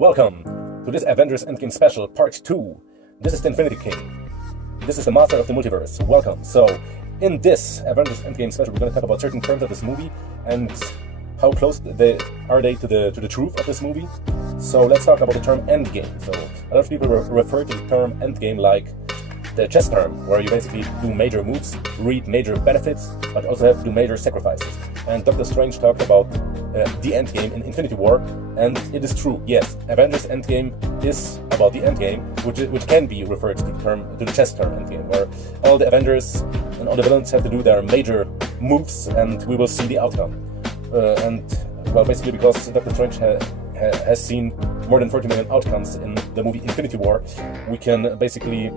Welcome to this Avengers Endgame Special Part 2. This is the Infinity King. This is the Master of the Multiverse. Welcome. So, in this Avengers Endgame Special, we're going to talk about certain terms of this movie and how close are they to the truth of this movie. So let's talk about the term Endgame. So a lot of people refer to the term Endgame like the chess term, where you basically do major moves, reap major benefits, but also have to do major sacrifices. And Doctor Strange talked about the Endgame in Infinity War, and it is true. Yes, Avengers Endgame is about the Endgame, which can be referred to the chess term Endgame, where all the Avengers and all the villains have to do their major moves, and we will see the outcome. Well, basically because Doctor Strange has seen more than 40 million outcomes in the movie Infinity War, we can basically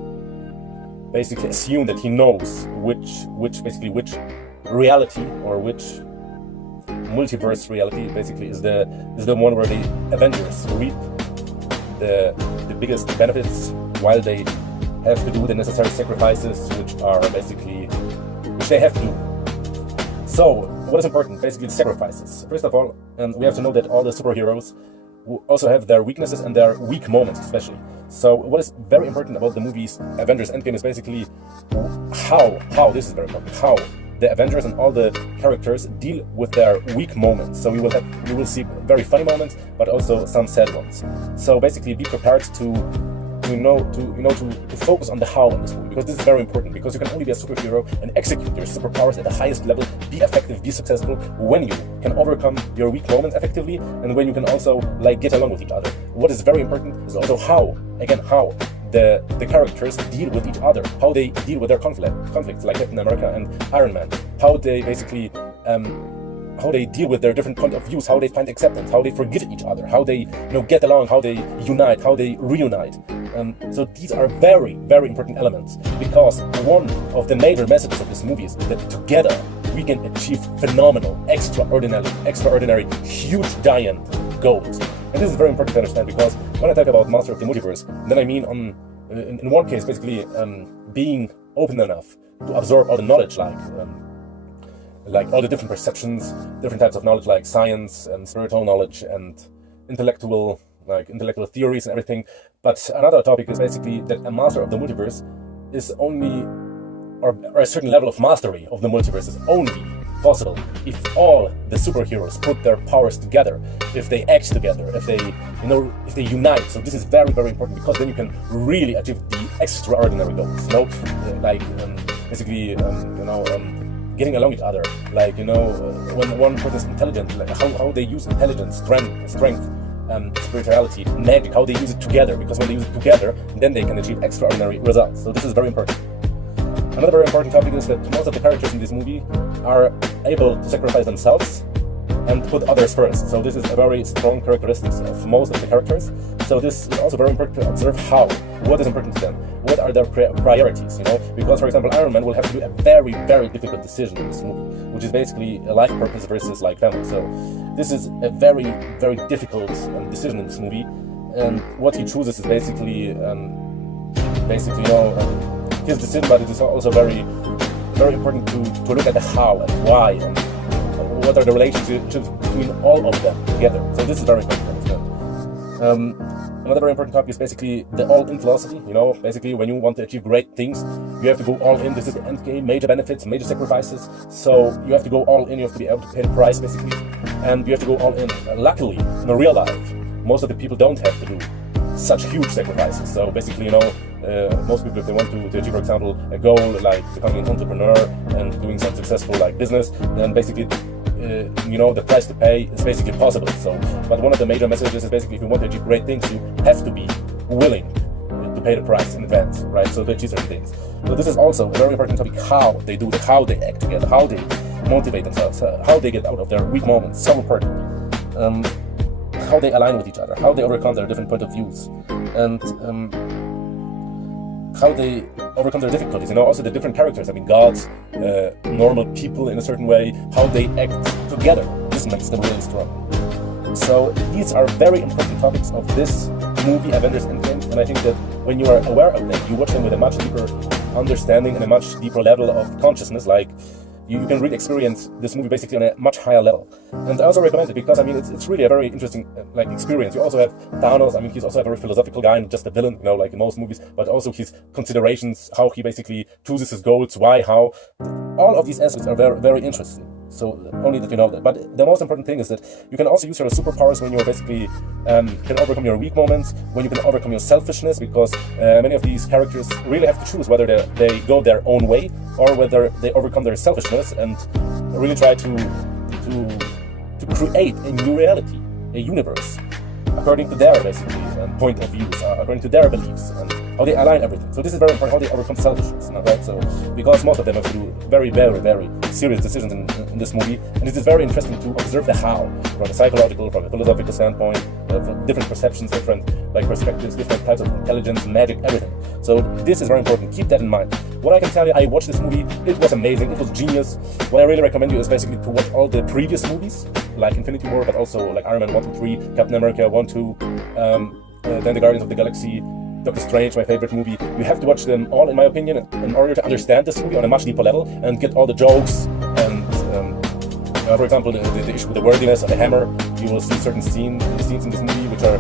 assume that he knows which reality or which multiverse reality basically is the one where the Avengers reap the biggest benefits, while they have to do the necessary sacrifices which they have to do. So what is important? Basically the sacrifices. First of all, we have to know that all the superheroes also have their weaknesses and their weak moments especially. So what is very important about the movie's Avengers Endgame is basically how this is very important, how the Avengers and all the characters deal with their weak moments. So we will see very funny moments, but also some sad ones. So basically be prepared to focus on the how in this movie, because this is very important, because you can only be a superhero and execute your superpowers at the highest level, be effective, be successful, when you can overcome your weak moments effectively, and when you can also get along with each other. What is very important is also how the characters deal with each other, how they deal with their conflicts, like Captain America and Iron Man, how they basically how they deal with their different point of views, how they find acceptance, how they forgive each other, how they get along, how they unite, how they reunite. So these are very, very important elements, because one of the major messages of this movie is that together we can achieve phenomenal, extraordinary, huge, giant goals. And this is very important to understand, because when I talk about Master of the Multiverse, then I mean in one case basically being open enough to absorb all the knowledge, like all the different perceptions, different types of knowledge, like science and spiritual knowledge and intellectual theories and everything. But another topic is basically that a master of the multiverse is only, or a certain level of mastery of the multiverse is only possible if all the superheroes put their powers together, if they act together, if they unite. So this is very, very important, because then you can really achieve the extraordinary goals. Getting along with each other, when one person is intelligent, how they use intelligence, strength, spirituality, magic, how they use it together, because when they use it together, then they can achieve extraordinary results. So this is very important. Another very important topic is that most of the characters in this movie are able to sacrifice themselves and put others first. So this is a very strong characteristic of most of the characters. So this is also very important to observe what is important to them, what are their priorities, because for example Iron Man will have to do a very, very difficult decision in this movie, which is basically a life purpose versus family. So this is a very, very difficult decision in this movie, and what he chooses is basically his decision, but it is also very, very important to look at the how and why and what are the relationships between all of them together. So this is very important to understand. Another very important topic is basically the all-in philosophy. Basically when you want to achieve great things, you have to go all in. This is the end game, major benefits, major sacrifices. So you have to go all in, you have to be able to pay the price basically, and you have to go all in. Luckily, in real life, most of the people don't have to do such huge sacrifices. So basically, most people, if they want to achieve, for example, a goal like becoming an entrepreneur and doing some successful business, then basically the price to pay is basically possible. So, but one of the major messages is basically if you want to achieve great things, you have to be willing to pay the price in advance, right? So to achieve certain things. So this is also a very important topic: how they do it, how they act together, how they motivate themselves, how they get out of their weak moments. So important. How they align with each other, how they overcome their different point of views, and how they overcome their difficulties. Also the different characters, gods, normal people in a certain way, how they act together. This makes them really strong. So these are very important topics of this movie, Avengers Endgame, and I think that when you are aware of them, you watch them with a much deeper understanding and a much deeper level of consciousness, you can really experience this movie basically on a much higher level. And I also recommend it because, I mean, it's really a very interesting like experience. You also have Thanos. I mean, he's also a very philosophical guy and just a villain, you know, like in most movies, but also his considerations, how he basically chooses his goals, why, how. All of these aspects are very, very interesting. So only that you know that. But the most important thing is that you can also use your superpowers when you basically can overcome your weak moments, when you can overcome your selfishness, because many of these characters really have to choose whether they go their own way or whether they overcome their selfishness and really try to create a new reality, a universe, according to their basically point of views, according to their beliefs, and how they align everything. So this is very important, how they overcome selfishness, right? So because most of them have to do very, very, very serious decisions in this movie, and it is very interesting to observe the how, from a psychological, from a philosophical standpoint, from different perceptions, different like perspectives, different types of intelligence, magic, everything. So this is very important. Keep that in mind. What I can tell you, I watched this movie. It was amazing. It was genius. What I really recommend you is basically to watch all the previous movies, like Infinity War, but also like Iron Man 1, 2, 3, Captain America 1, 2, then the Guardians of the Galaxy, Doctor Strange, my favorite movie. You have to watch them all, in my opinion, in order to understand this movie on a much deeper level and get all the jokes and, for example, the issue with the worthiness of the hammer. You will see certain scenes in this movie which are,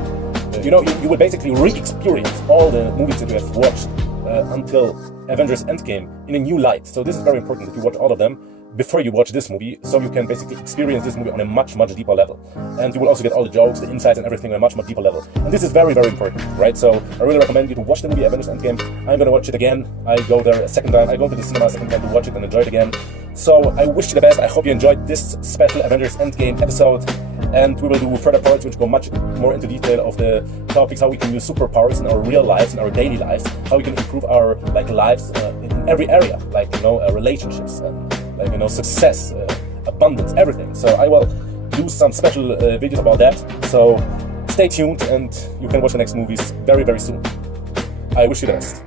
you know, you will basically re-experience all the movies that you have watched until Avengers Endgame in a new light. So this is very important that you watch all of them before you watch this movie, so you can basically experience this movie on a much, much deeper level. And you will also get all the jokes, the insights and everything on a much, much deeper level. And this is very, very important, right? So I really recommend you to watch the movie Avengers Endgame. I'm gonna watch it again. I go there a second time. I go to the cinema a second time to watch it and enjoy it again. So I wish you the best. I hope you enjoyed this special Avengers Endgame episode. And we will do further parts which go much more into detail of the topics, how we can use superpowers in our real lives, in our daily lives, how we can improve our like lives in every area, like, you know, relationships, like, you know, success, abundance, everything. So I will do some special videos about that. So stay tuned and you can watch the next movies very, very soon. I wish you the best.